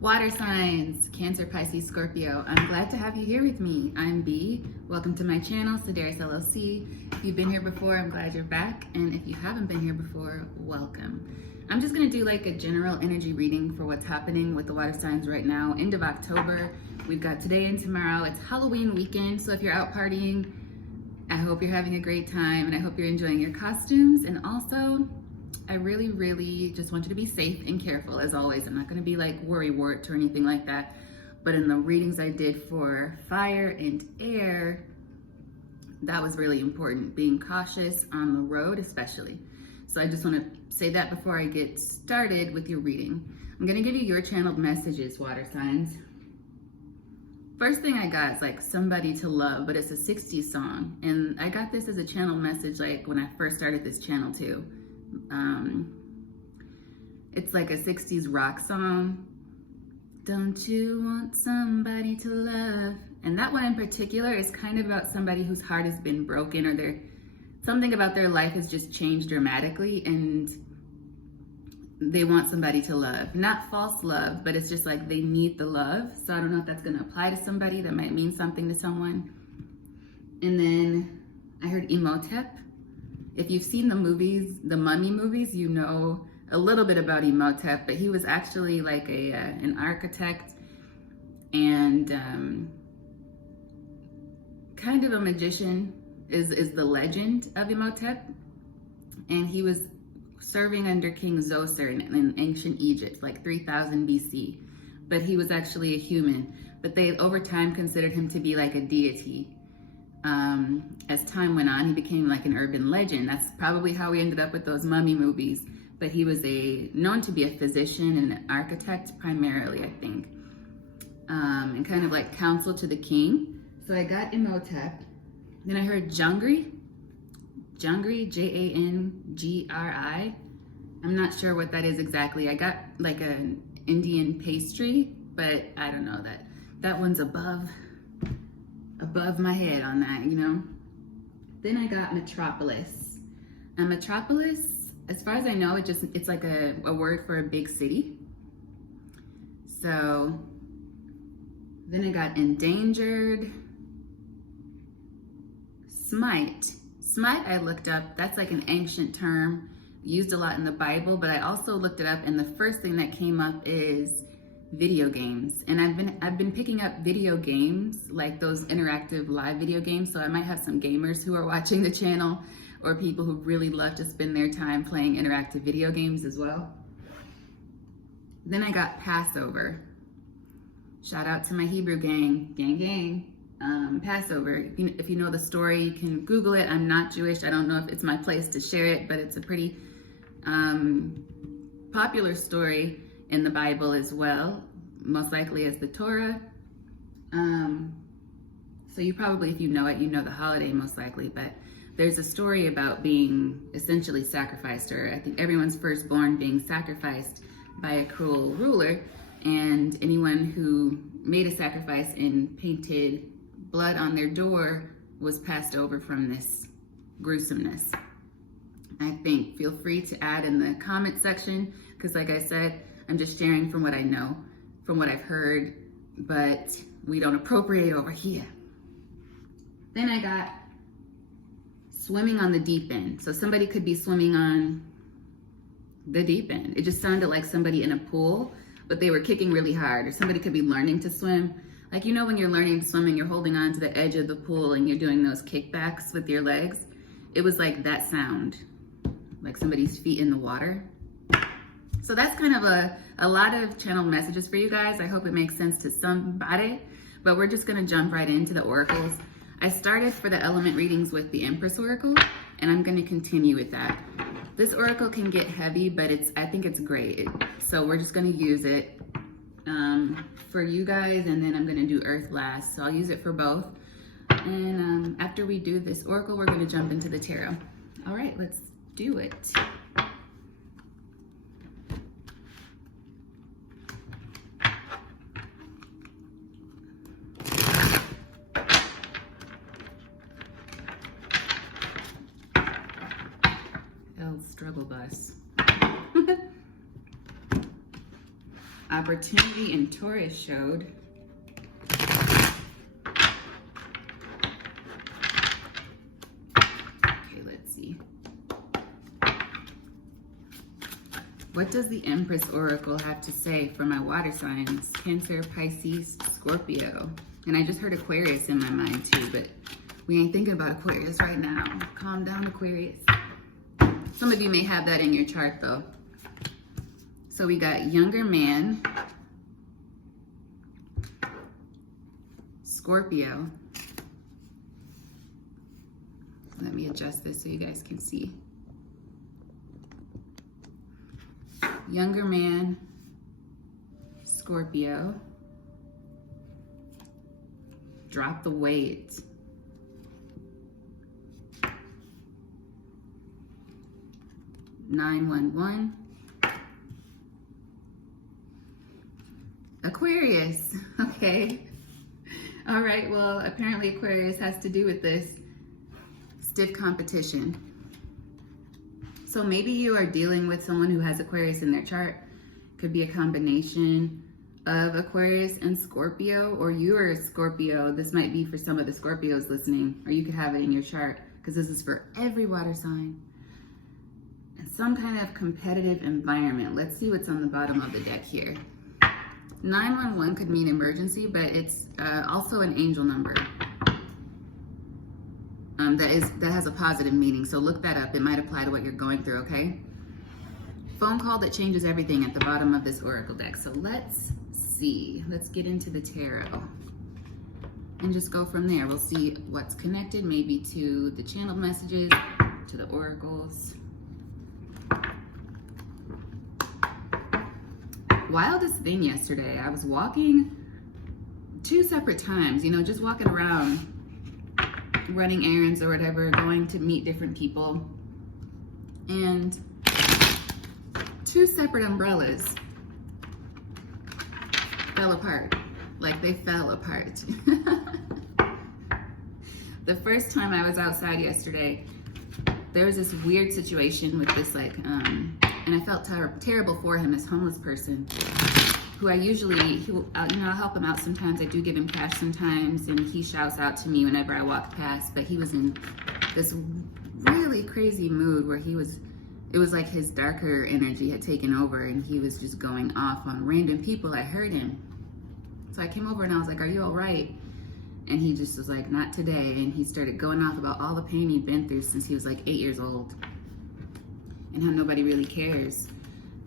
Water signs, Cancer, Pisces, Scorpio. I'm glad to have you here with me. I'm B. Welcome to my channel, Sedaris LLC. If you've been here before, I'm glad you're back. And if you haven't been here before, welcome. I'm just gonna do like a general energy reading for what's happening with the water signs right now. End of October. We've got today and tomorrow. It's Halloween weekend, so if you're out partying, I hope you're having a great time and I hope you're enjoying your costumes. And also, I really just want you to be safe and careful as always. I'm not going to be like worrywart or anything like that. But in the readings I did for fire and air, that was really important. Being cautious on the road especially. So I just want to say that before I get started with your reading. I'm going to give you your channeled messages, water signs. First thing I got is like Somebody to Love, but it's a 60s song. And I got this as a channel message like when I first started this channel too. It's like a 60s rock song. Don't you want somebody to love? And that one in particular is kind of about somebody whose heart has been broken, or something about their life has just changed dramatically and they want somebody to love. Not false love, but it's just like they need the love. So I don't know if that's going to apply to somebody. That might mean something to someone. And then I heard Imhotep. If you've seen the movies, the mummy movies, you know a little bit about Imhotep, but he was actually like an architect and kind of a magician is the legend of Imhotep. And he was serving under King Zoser in ancient Egypt, like 3000 BC. But he was actually a human. But they over time considered him to be like a deity. As time went on, he became like an urban legend. That's probably how we ended up with those mummy movies. But he was known to be a physician and an architect primarily, I think. And kind of like counsel to the king. So I got Imhotep. Then I heard Jangri. Jangri, Jangri. I'm not sure what that is exactly. I got like an Indian pastry, but I don't know that one's above my head on that, you know. Then I got Metropolis. And Metropolis, as far as I know, it's like a word for a big city. So then I got Endangered. Smite I looked up. That's like an ancient term used a lot in the Bible, but I also looked it up and the first thing that came up is video games. And I've been picking up video games, like those interactive live video games. So I might have some gamers who are watching the channel or people who really love to spend their time playing interactive video games as well. Then I got Passover. Shout out to my Hebrew gang. Passover. If you know the story, you can Google it. I'm not Jewish. I don't know if it's my place to share it, but it's a pretty popular story in the Bible as well, most likely as the Torah. So you probably, if you know it, you know the holiday most likely, but there's a story about being essentially sacrificed, or I think everyone's firstborn being sacrificed by a cruel ruler, and anyone who made a sacrifice and painted blood on their door was passed over from this gruesomeness. I think feel free to add in the comment section, because like I said, I'm just sharing from what I know, from what I've heard, but we don't appropriate over here. Then I got swimming on the deep end. So somebody could be swimming on the deep end. It just sounded like somebody in a pool, but they were kicking really hard. Or somebody could be learning to swim. Like, you know, when you're learning to swim and you're holding on to the edge of the pool and you're doing those kickbacks with your legs. It was like that sound, like somebody's feet in the water. So that's kind of a lot of channeled messages for you guys. I hope it makes sense to somebody, but we're just gonna jump right into the oracles. I started for the element readings with the Empress Oracle, and I'm gonna continue with that. This oracle can get heavy, but I think it's great. So we're just gonna use it for you guys, and then I'm gonna do Earth last. So I'll use it for both. And after we do this oracle, we're gonna jump into the tarot. All right, let's do it. Struggle bus. Opportunity in Taurus showed. Okay, let's see. What does the Empress Oracle have to say for my water signs? Cancer, Pisces, Scorpio. And I just heard Aquarius in my mind too, but we ain't thinking about Aquarius right now. Calm down, Aquarius. Some of you may have that in your chart though. So we got younger man, Scorpio. Let me adjust this so you guys can see. Younger man, Scorpio. Drop the weight. (911). Aquarius, okay. All right, well, apparently Aquarius has to do with this stiff competition. So maybe you are dealing with someone who has Aquarius in their chart. Could be a combination of Aquarius and Scorpio, or you are a Scorpio. This might be for some of the Scorpios listening, or you could have it in your chart because this is for every water sign. And some kind of competitive environment. Let's see what's on the bottom of the deck here. 911 could mean emergency, but it's also an angel number. That has a positive meaning, so look that up. It might apply to what you're going through, okay? Phone call that changes everything at the bottom of this oracle deck. So let's see. Let's get into the tarot and just go from there. We'll see what's connected, maybe to the channeled messages, to the oracles. Wildest thing yesterday, I was walking 2 separate times, you know, just walking around, running errands or whatever, going to meet different people, and 2 separate umbrellas fell apart. Like, they fell apart. The first time I was outside yesterday, there was this weird situation with this, like, and I felt terrible for him, this homeless person, who I usually, I'll help him out sometimes. I do give him cash sometimes, and he shouts out to me whenever I walk past, but he was in this really crazy mood where it was like his darker energy had taken over, and he was just going off on random people. I heard him. So I came over and I was like, "Are you all right?" And he just was like, "Not today." And he started going off about all the pain he'd been through since he was like 8 years old, and how nobody really cares.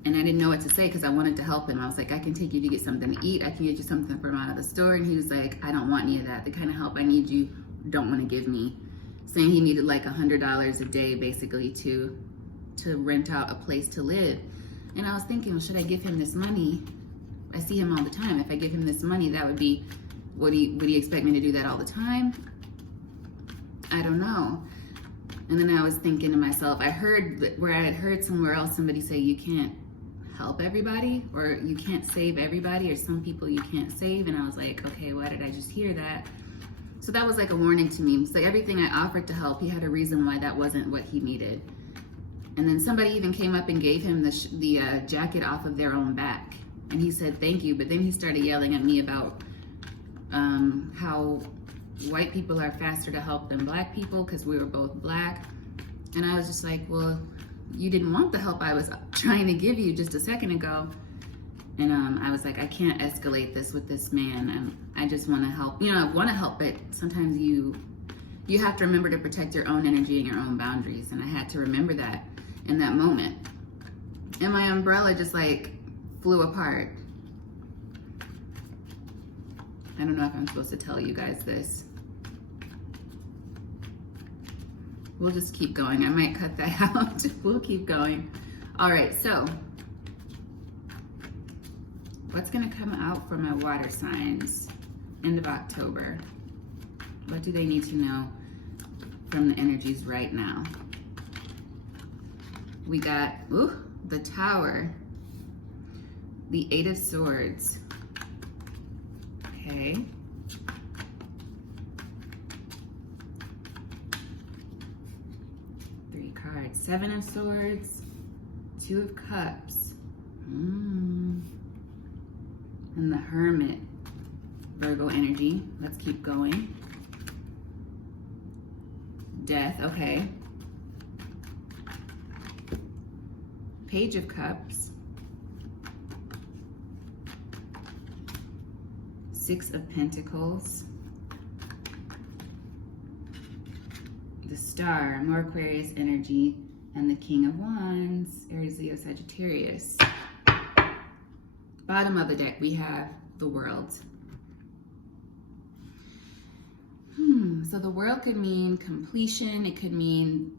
And I didn't know what to say because I wanted to help him. I was like, "I can take you to get something to eat. I can get you something from out of the store." And he was like, "I don't want any of that. The kind of help I need you don't want to give me." Saying he needed like $100 a day basically to rent out a place to live. And I was thinking, well, should I give him this money? I see him all the time. If I give him this money, that would be, would he expect me to do that all the time? I don't know. And then I was thinking to myself, I heard where I had heard somewhere else somebody say you can't help everybody, or you can't save everybody, or some people you can't save. And I was like, okay, why did I just hear that? So that was like a warning to me. So everything I offered to help, he had a reason why that wasn't what he needed. And then somebody even came up and gave him the jacket off of their own back. And he said, "Thank you." But then he started yelling at me about how white people are faster to help than black people because we were both black. And I was just like, well, you didn't want the help I was trying to give you just a second ago. And I was like, I can't escalate this with this man. I just want to help. You know, I want to help, but sometimes you have to remember to protect your own energy and your own boundaries. And I had to remember that in that moment. And my umbrella just like flew apart. I don't know if I'm supposed to tell you guys this. We'll just keep going. I might cut that out. We'll keep going. All right, so what's gonna come out for my water signs end of October? What do they need to know from the energies right now? We got, the Tower, the 8 of Swords, okay. Three cards, 7 of Swords, 2 of Cups, And the Hermit, Virgo energy. Let's keep going. Death, okay. Page of Cups. Six of Pentacles. The Star, more Aquarius energy. And the King of Wands, Aries, Leo, Sagittarius. Bottom of the deck, we have the World. So the World could mean completion, it could mean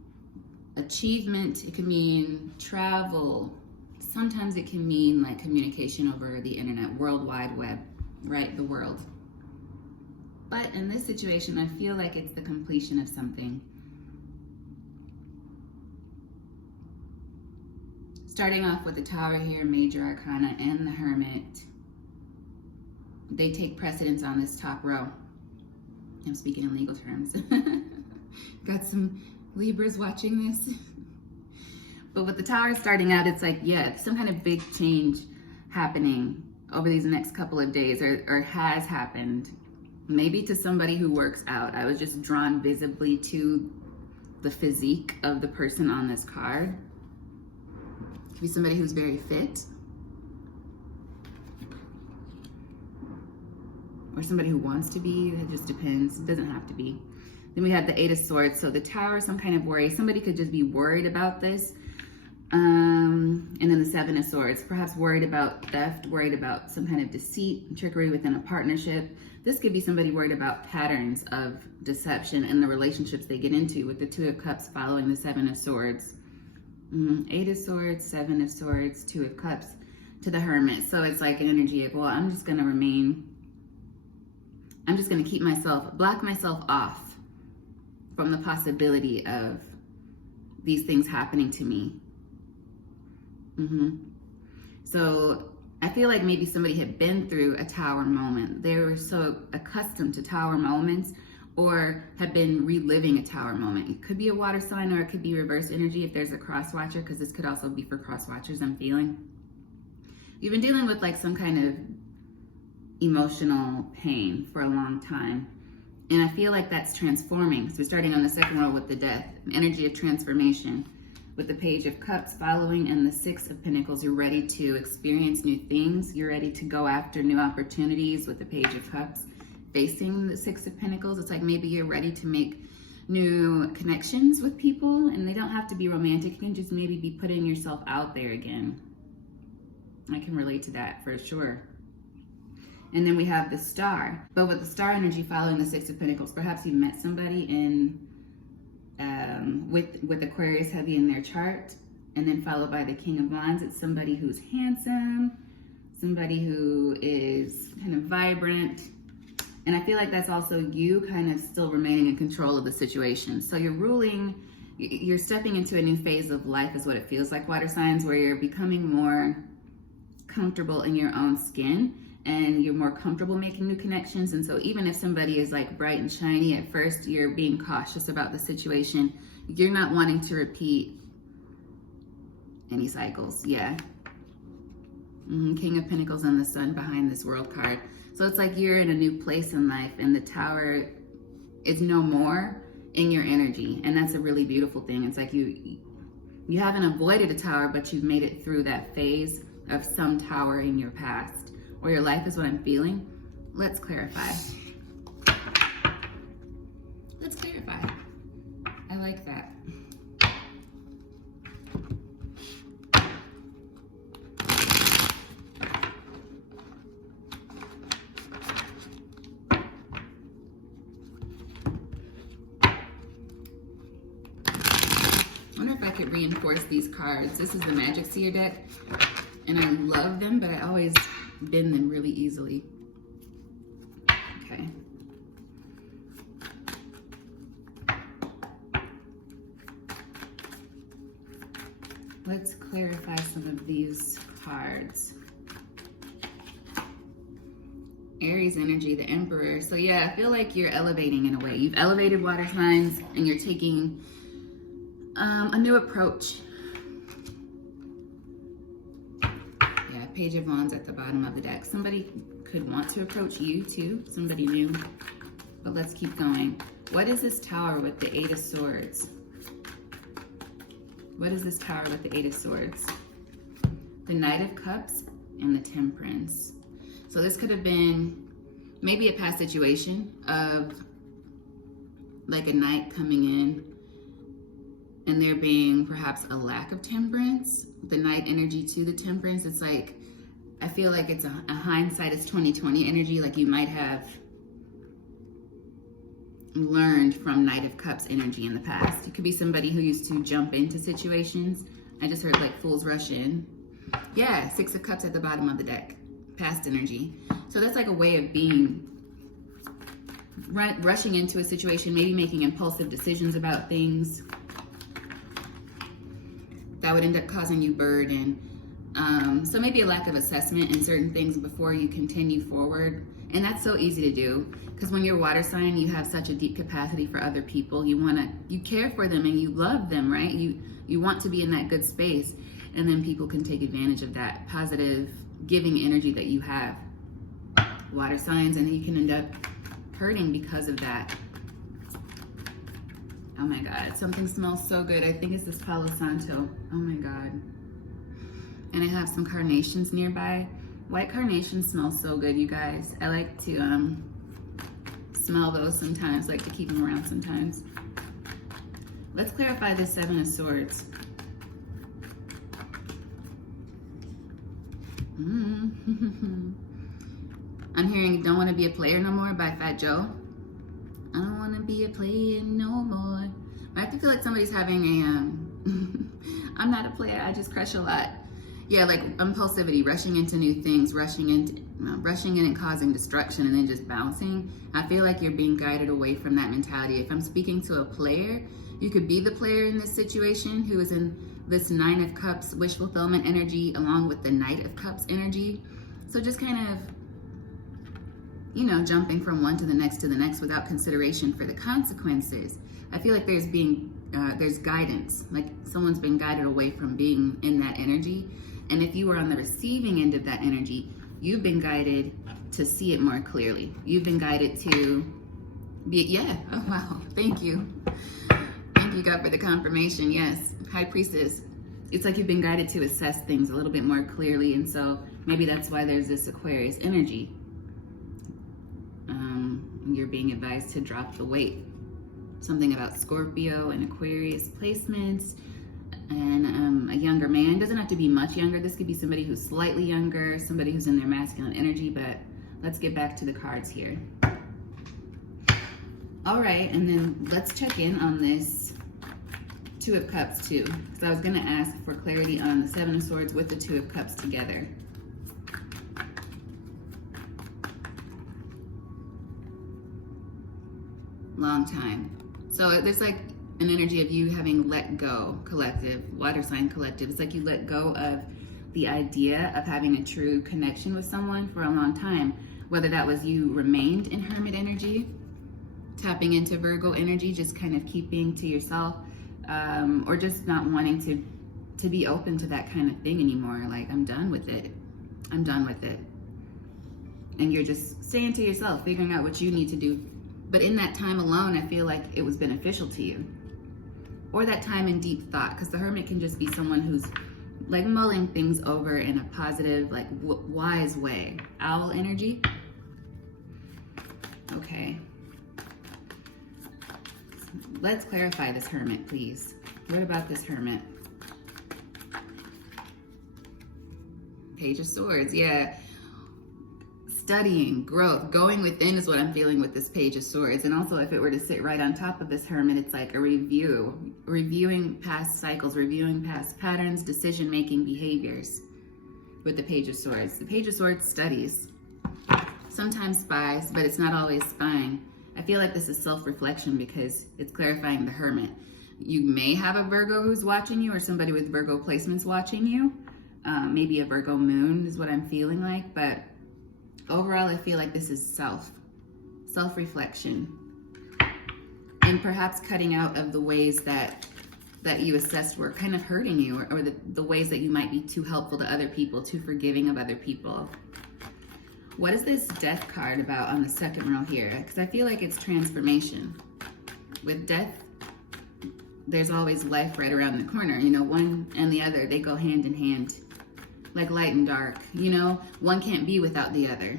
achievement, it could mean travel. Sometimes it can mean like communication over the internet, World Wide Web, right? The world. But in this situation, I feel like it's the completion of something. Starting off with the Tower here, Major Arcana, and the Hermit. They take precedence on this top row. I'm speaking in legal terms. Got some Libras watching this. But with the Tower starting out, it's like, yeah, some kind of big change happening over these next couple of days, or has happened. Maybe to somebody who works out. I was just drawn visibly to the physique of the person on this card. Could be somebody who's very fit. Or somebody who wants to be, it just depends, it doesn't have to be. Then we have the Eight of Swords, so the Tower, some kind of worry. Somebody could just be worried about this. And then the Seven of Swords, perhaps worried about theft, worried about some kind of deceit, trickery within a partnership. This could be somebody worried about patterns of deception in the relationships they get into, with the Two of Cups following the Seven of Swords. Eight of Swords, Seven of Swords, Two of Cups to the Hermit. So it's like an energy of, well, I'm just going to keep myself, block myself off from the possibility of these things happening to me. So I feel like maybe somebody had been through a Tower moment. They were so accustomed to Tower moments, or have been reliving a Tower moment. It could be a water sign, or it could be reverse energy if there's a cross watcher, because this could also be for cross watchers, I'm feeling. You've been dealing with like some kind of emotional pain for a long time. And I feel like that's transforming. So starting on the second row with the Death, an energy of transformation. With the Page of Cups following and the Six of Pentacles, you're ready to experience new things. You're ready to go after new opportunities with the Page of Cups. Facing the Six of Pentacles, it's like maybe you're ready to make new connections with people, and they don't have to be romantic. You can just maybe be putting yourself out there again. I can relate to that for sure. And then we have the Star. But with the Star energy following the Six of Pentacles, perhaps you met somebody in with Aquarius heavy in their chart, and then followed by the King of Wands. It's somebody who's handsome, somebody who is kind of vibrant. And I feel like that's also you kind of still remaining in control of the situation. So you're stepping into a new phase of life is what it feels like, water signs, where you're becoming more comfortable in your own skin, and you're more comfortable making new connections. And so even if somebody is like bright and shiny at first, you're being cautious about the situation. You're not wanting to repeat any cycles. Yeah. King of Pentacles and the Sun behind this World card. So it's like you're in a new place in life, and the Tower is no more in your energy. And that's a really beautiful thing. It's like you haven't avoided a Tower, but you've made it through that phase of some Tower in your past, or your life is what I'm feeling. Let's clarify. Let's clarify. I like that. I wonder if I could reinforce these cards. This is the Magic Seer deck, and I love them, but I always bend them really easily. Okay. Let's clarify some of these cards. Aries energy, the Emperor. So yeah, I feel like you're elevating in a way. You've elevated water signs, and you're taking a new approach. Yeah, Page of Wands at the bottom of the deck. Somebody could want to approach you too, somebody new, but let's keep going. What is this Tower with the Eight of Swords? What is this Tower with the Eight of Swords? The Knight of Cups and the Temperance. So this could have been maybe a past situation of like a knight coming in and there being perhaps a lack of temperance. The Knight energy to the Temperance, it's like, I feel like it's a hindsight is 20/20 energy, like you might have learned from Knight of Cups energy in the past. It could be somebody who used to jump into situations. I just heard like fools rush in. Yeah, Six of Cups at the bottom of the deck, past energy. So that's like a way of being, rushing into a situation, maybe making impulsive decisions about things that would end up causing you burden. So maybe a lack of assessment in certain things before you continue forward. And that's so easy to do, because when you're water sign, you have such a deep capacity for other people. You care for them and you love them, right? You want to be in that good space, and then people can take advantage of that positive giving energy that you have, water signs, and then you can end up hurting because of that. Oh my God, something smells so good. I think it's this Palo Santo. Oh my God. And I have some carnations nearby. White carnations smell so good, you guys. I like to smell those sometimes, like to keep them around sometimes. Let's clarify this Seven of Swords. I'm hearing Don't Want to Be a Player No More by Fat Joe. I don't want to be a player no more. I feel like somebody's having a, I'm not a player, I just crush a lot. Yeah, like impulsivity, rushing into new things, rushing in and causing destruction and then just bouncing. I feel like you're being guided away from that mentality. If I'm speaking to a player, you could be the player in this situation who is in this Nine of Cups wish fulfillment energy along with the Knight of Cups energy. So just kind of, you know, jumping from one to the next without consideration for the consequences. I feel like there's guidance, like someone's been guided away from being in that energy. And if you were on the receiving end of that energy, you've been guided to see it more clearly. You've been guided to be, yeah, oh wow, thank you. Thank you, God, for the confirmation. Yes, High Priestess. It's like you've been guided to assess things a little bit more clearly. And so maybe that's why there's this Aquarius energy. You're being advised to drop the weight. Something about Scorpio and Aquarius placements. And a younger man, doesn't have to be much younger. This could be somebody who's slightly younger, somebody who's in their masculine energy, but let's get back to the cards here. All right, and then let's check in on this Two of Cups too, because I was gonna ask for clarity on the Seven of Swords with the Two of Cups together. Long time. So there's like an energy of you having let go, collective, water sign collective. It's like you let go of the idea of having a true connection with someone for a long time. Whether that was you remained in Hermit energy, tapping into Virgo energy, just kind of keeping to yourself, or just not wanting to be open to that kind of thing anymore. Like, I'm done with it. I'm done with it. And you're just staying to yourself, figuring out what you need to do. But in that time alone, I feel like it was beneficial to you. Or that time in deep thought, because the Hermit can just be someone who's like mulling things over in a positive, like wise way. Owl energy. Okay. Let's clarify this Hermit, please. What about this Hermit? Page of Swords, yeah. Studying, growth, going within is what I'm feeling with this Page of Swords. And also if it were to sit right on top of this Hermit, it's like a review, reviewing past cycles, reviewing past patterns, decision-making behaviors with the Page of Swords. The Page of Swords studies, sometimes spies, but it's not always spying. I feel like this is self-reflection because it's clarifying the Hermit. You may have a Virgo who's watching you or somebody with Virgo placements watching you. Maybe a Virgo moon is what I'm feeling like, but overall, I feel like this is self-reflection, and perhaps cutting out of the ways that that you assessed were kind of hurting you, or the ways that you might be too helpful to other people, too forgiving of other people. What is this death card about on the second row here? Because I feel like it's transformation. With death, there's always life right around the corner. You know, one and the other, they go hand in hand, like light and dark. You know, one can't be without the other.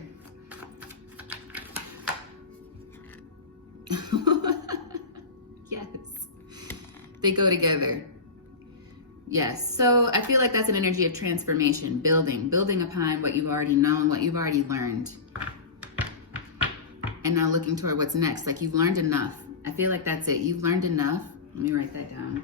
Yes, they go together. Yes, so I feel like that's an energy of transformation, building upon what you've already known, what you've already learned. And now looking toward what's next, like you've learned enough. I feel like that's it. You've learned enough. Let me write that down.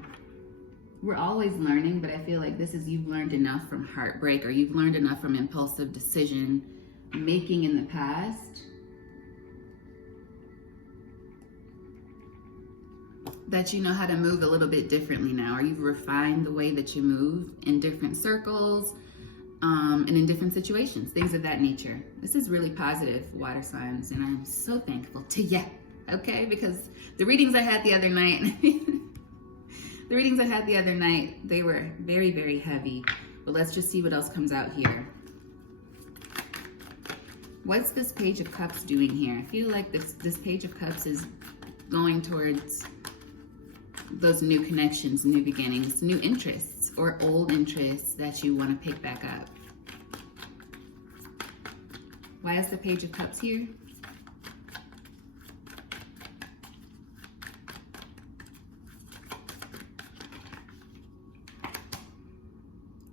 We're always learning, but I feel like this is you've learned enough from heartbreak, or you've learned enough from impulsive decision making in the past that you know how to move a little bit differently now, or you've refined the way that you move in different circles and in different situations, things of that nature. This is really positive, water signs, and I'm so thankful to you, okay? Because the readings I had the other night, they were very, very heavy. But let's just see what else comes out here. What's this Page of Cups doing here? I feel like this Page of Cups is going towards those new connections, new beginnings, new interests, or old interests that you want to pick back up. Why is the Page of Cups here?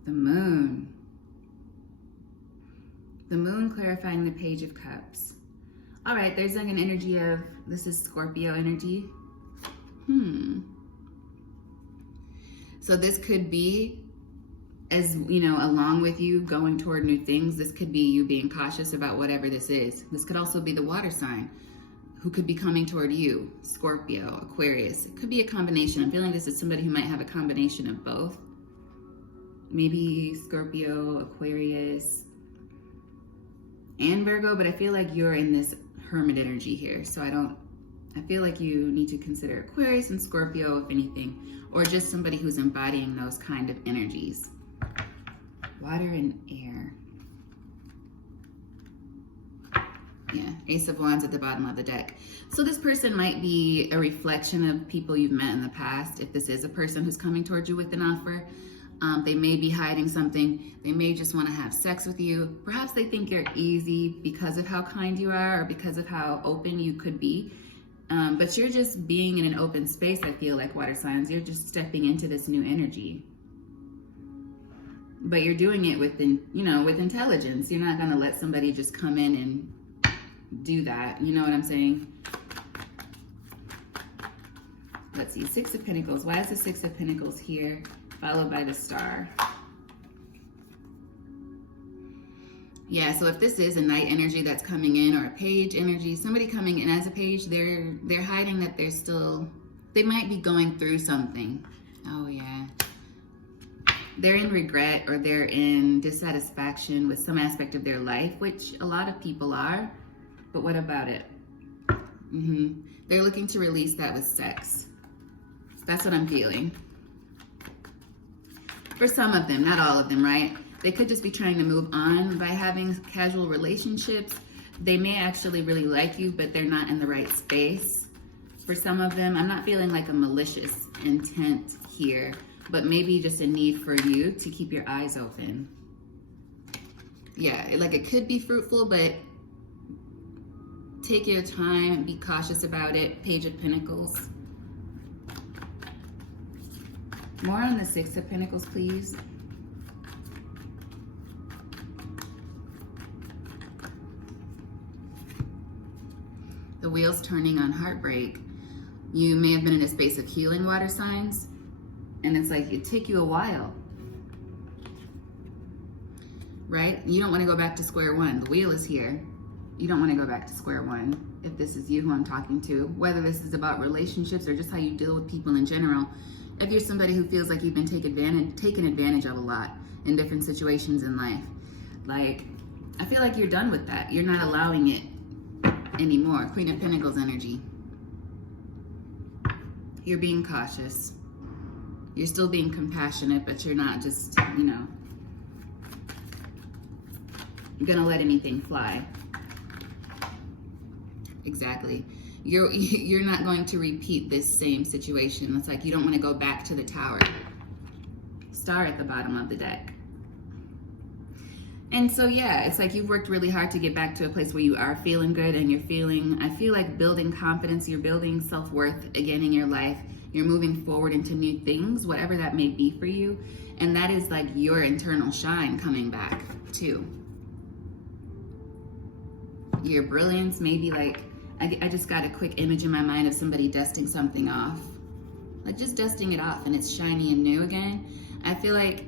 The Moon. The Moon clarifying the Page of Cups. All right, there's like an energy of, this is Scorpio energy. So this could be, as you know, along with you going toward new things, this could be you being cautious about whatever this is. This could also be the water sign who could be coming toward you, Scorpio, Aquarius. It could be a combination. I'm feeling this is somebody who might have a combination of both. Maybe Scorpio, Aquarius, and Virgo, but I feel like you're in this hermit energy here. So I feel like you need to consider Aquarius and Scorpio, if anything, or just somebody who's embodying those kind of energies. Water and air. Yeah, Ace of Wands at the bottom of the deck. So this person might be a reflection of people you've met in the past. If this is a person who's coming towards you with an offer, they may be hiding something. They may just want to have sex with you. Perhaps they think you're easy because of how kind you are, or because of how open you could be. But you're just being in an open space, I feel like, water signs. You're just stepping into this new energy. But you're doing it with intelligence. You're not going to let somebody just come in and do that. You know what I'm saying? Let's see, Six of Pentacles. Why is the Six of Pentacles here, followed by the Star? Yeah, so if this is a Knight energy that's coming in, or a Page energy, somebody coming in as a Page, they're hiding that they might be going through something. Oh yeah. They're in regret, or they're in dissatisfaction with some aspect of their life, which a lot of people are, but what about it? They're looking to release that with sex. That's what I'm feeling. For some of them, not all of them, right? They could just be trying to move on by having casual relationships. They may actually really like you, but they're not in the right space. For some of them, I'm not feeling like a malicious intent here, but maybe just a need for you to keep your eyes open. Yeah, like it could be fruitful, but take your time, be cautious about it. Page of Pentacles. More on the Six of Pentacles, please. The wheel's turning on heartbreak. You may have been in a space of healing, water signs, and it's like it took you a while, right? You don't want to go back to square one. The wheel is here. You don't want to go back to square one. If this is you who I'm talking to, whether this is about relationships or just how you deal with people in general, if you're somebody who feels like you've been taken advantage of a lot in different situations in life, like, I feel like you're done with that. You're not allowing it anymore. Queen of Pentacles energy. You're being cautious. You're still being compassionate, but you're not just, you know, gonna let anything fly. Exactly. You're not going to repeat this same situation. It's like you don't want to go back to the tower. Star at the bottom of the deck. And so, yeah, it's like you've worked really hard to get back to a place where you are feeling good and you're feeling, I feel like, building confidence. You're building self-worth again in your life. You're moving forward into new things, whatever that may be for you. And that is like your internal shine coming back too. Your brilliance, maybe like, I just got a quick image in my mind of somebody dusting something off. Like just dusting it off and it's shiny and new again. I feel like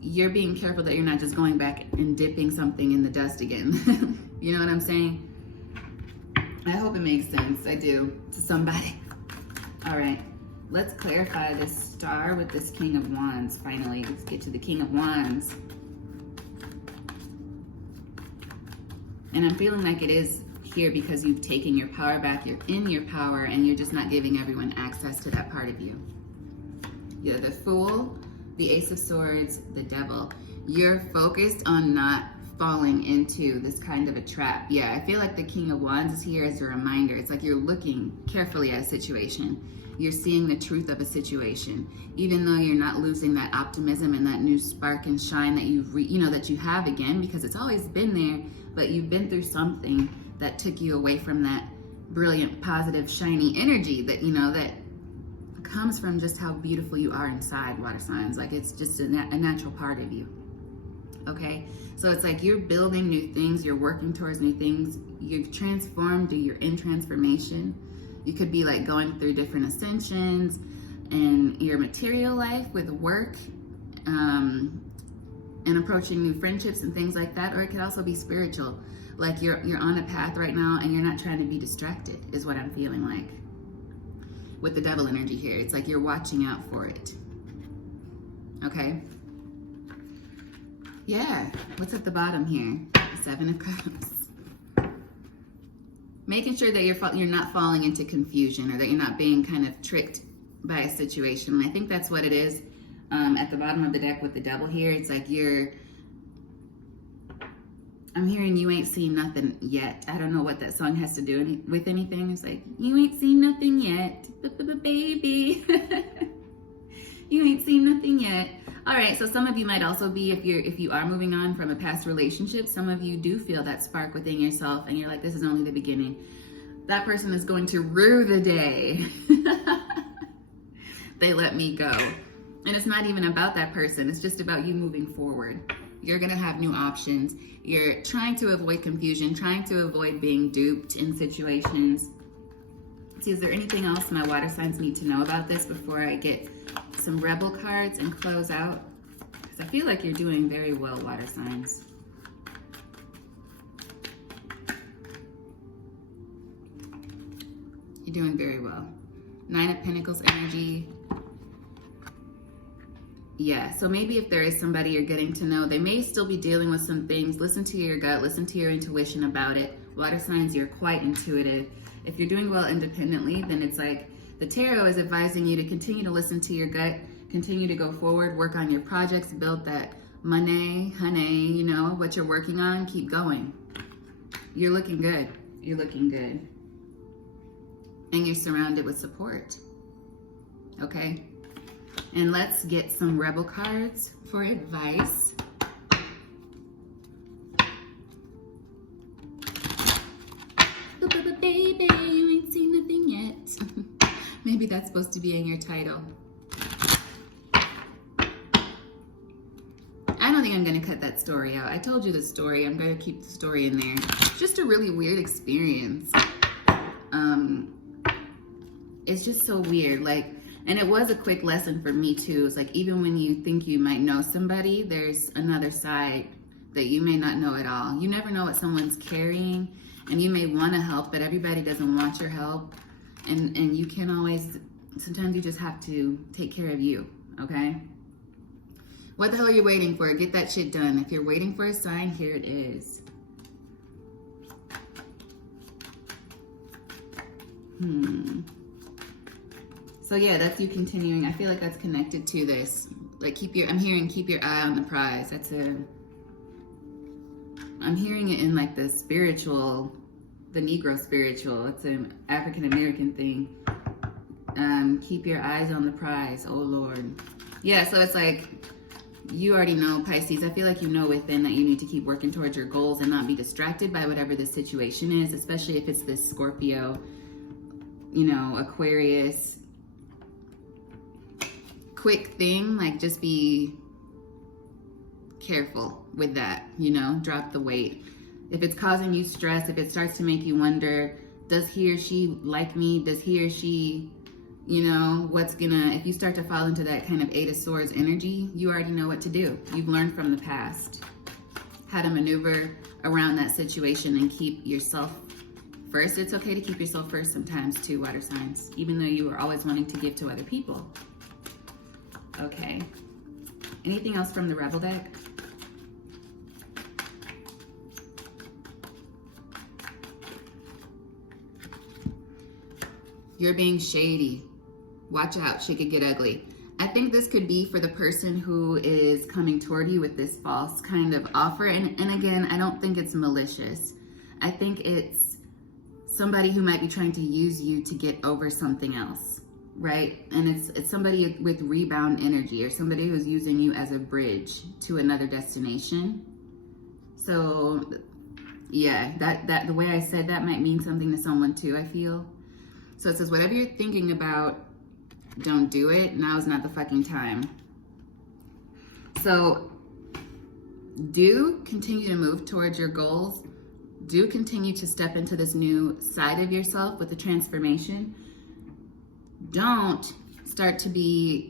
you're being careful that you're not just going back and dipping something in the dust again. You know what I'm saying? I hope it makes sense. I do, to somebody. All right, let's clarify this star with this King of Wands finally. Let's get to the King of Wands. And I'm feeling like it is here because you've taken your power back, you're in your power, and you're just not giving everyone access to that part of you. You're the Fool, the Ace of Swords, the Devil. You're focused on not falling into this kind of a trap. Yeah, I feel like the King of Wands is here as a reminder. It's like you're looking carefully at a situation. You're seeing the truth of a situation, even though you're not losing that optimism and that new spark and shine that that you have again, because it's always been there, but you've been through something that took you away from that brilliant, positive, shiny energy that, that comes from just how beautiful you are inside, water signs. Like it's just a natural part of you. Okay? So it's like you're building new things, you're working towards new things, you've transformed, you're in transformation. You could be like going through different ascensions in your material life with work, and approaching new friendships and things like that. Or it could also be spiritual. Like you're on a path right now and you're not trying to be distracted, is what I'm feeling like. With the Devil energy here, it's like you're watching out for it. Okay? Yeah. What's at the bottom here? The Seven of Cups. Making sure that you're not falling into confusion, or that you're not being kind of tricked by a situation. And I think that's what it is. At the bottom of the deck with the Devil here, it's like I'm hearing you ain't seen nothing yet. I don't know what that song has to do with anything. It's like, you ain't seen nothing yet, baby. You ain't seen nothing yet. All right, so some of you might also be, if you are moving on from a past relationship, some of you do feel that spark within yourself and you're like, this is only the beginning. That person is going to rue the day they let me go. And it's not even about that person. It's just about you moving forward. You're going to have new options. You're trying to avoid confusion, trying to avoid being duped in situations. See, is there anything else my water signs need to know about this before I get some Rebel cards and close out? Because I feel like you're doing very well, water signs. You're doing very well. Nine of Pentacles energy. Yeah, so maybe if there is somebody you're getting to know, they may still be dealing with some things. Listen to your gut, listen to your intuition about it. Water signs, you're quite intuitive. If you're doing well independently, then it's like the tarot is advising you to continue to listen to your gut, continue to go forward, work on your projects, build that money, honey, what you're working on, keep going. You're looking good. You're looking good. And you're surrounded with support. Okay? And let's get some Rebel cards for advice. Baby, you ain't seen nothing yet. Maybe that's supposed to be in your title. I don't think I'm going to cut that story out. I told you the story. I'm going to keep the story in there. It's just a really weird experience. It's just so weird. And it was a quick lesson for me too. It's like, even when you think you might know somebody, there's another side that you may not know at all. You never know what someone's carrying, and you may want to help, but everybody doesn't want your help. And you can't always, sometimes you just have to take care of you, okay? What the hell are you waiting for? Get that shit done. If you're waiting for a sign, here it is. So yeah, that's you continuing. I feel like that's connected to this. Like I'm hearing keep your eye on the prize. I'm hearing it in like the spiritual, the Negro spiritual. It's an African American thing. Keep your eyes on the prize, oh Lord. Yeah, so it's like, you already know, Pisces. I feel like you know within that you need to keep working towards your goals and not be distracted by whatever the situation is, especially if it's this Scorpio, Aquarius, quick thing. Like, just be careful with that, drop the weight. If it's causing you stress, if it starts to make you wonder, does he or she like me? Does he or she, if you start to fall into that kind of Eight of Swords energy, you already know what to do. You've learned from the past how to maneuver around that situation and keep yourself first. It's okay to keep yourself first sometimes too, water signs, even though you are always wanting to give to other people. Okay. Anything else from the Rebel deck? You're being shady. Watch out, shit could get ugly. I think this could be for the person who is coming toward you with this false kind of offer. And again, I don't think it's malicious. I think it's somebody who might be trying to use you to get over something else, right? And it's somebody with rebound energy, or somebody who's using you as a bridge to another destination. So yeah, that the way I said that might mean something to someone too, I feel. So it says, whatever you're thinking about, don't do it. Now is not the fucking time. So do continue to move towards your goals. Do continue to step into this new side of yourself with the transformation. Don't start to be,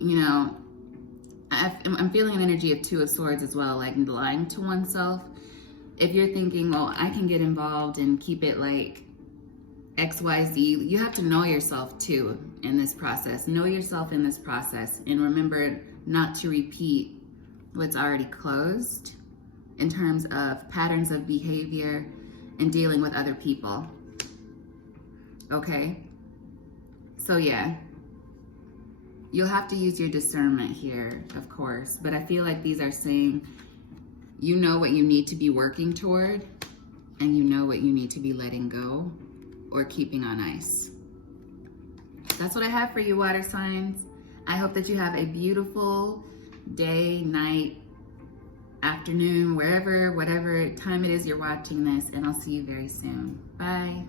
I'm feeling an energy of Two of Swords as well, like lying to oneself. If you're thinking, well, I can get involved and keep it like XYZ, you have to know yourself too in this process. Know yourself in this process, and remember not to repeat what's already closed in terms of patterns of behavior and dealing with other people. Okay? So yeah, you'll have to use your discernment here, of course, but I feel like these are saying you know what you need to be working toward, and you know what you need to be letting go or keeping on ice. That's what I have for you, water signs. I hope that you have a beautiful day, night, afternoon, whatever time it is you're watching this, and I'll see you very soon. Bye.